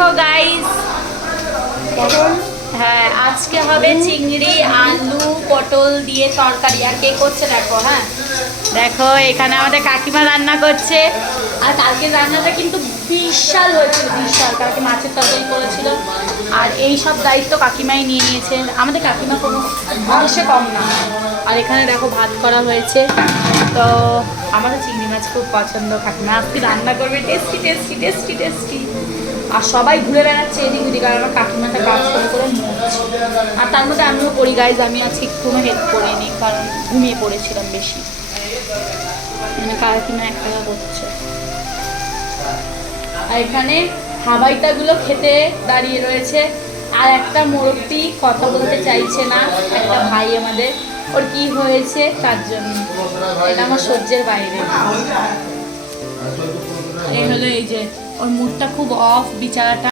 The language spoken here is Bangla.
দেখো গাইস, হ্যাঁ আজকে হবে চিংড়ি আলু পটল দিয়ে তরকারি। আর কে করছে দেখো, হ্যাঁ দেখো এখানে আমাদের কাকিমা রান্না করছে। আর কালকে রান্নাটা কিন্তু বিশাল হয়েছিল, বিশাল। কালকে মাছের তরকারি করেছিল, আর এই সব দায়িত্ব কাকিমাই নিয়ে নিয়েছে। আমাদের কাকিমা কোনো অংশে কম না। আর এখানে দেখো ভাত করা হয়েছে। তো আমাদের চিংড়ি মাছ খুব পছন্দ, কাকিমা আজকে রান্না করবে টেস্টি টেস্টি টেস্টি টেস্টি। আর সবাই ঘুরে বেড়াচ্ছে এদিক ওদিক, আর আমার কাকিমাটা কাজ করে করে মরছে। আর তার মধ্যে আমিও করি গাইজ, আমি আজকে কোনো হেল্প করিনি কারণ ঘুমিয়ে পড়েছিলাম বেশি। মানে কাকিমা এক টাকা করছে। আর এখানে হাবাইটাগুলো খেতে দাঁড়িয়ে রয়েছে। আর একটা মুরব্বি কথা বলতে চাইছে না, একটা ভাই আমাদের, ওর কি হয়েছে তার জন্য। এটা আমার সহ্যের বাইরে। এই হলো এই যে ওর মুডটা খুব অফ বিচারাটা।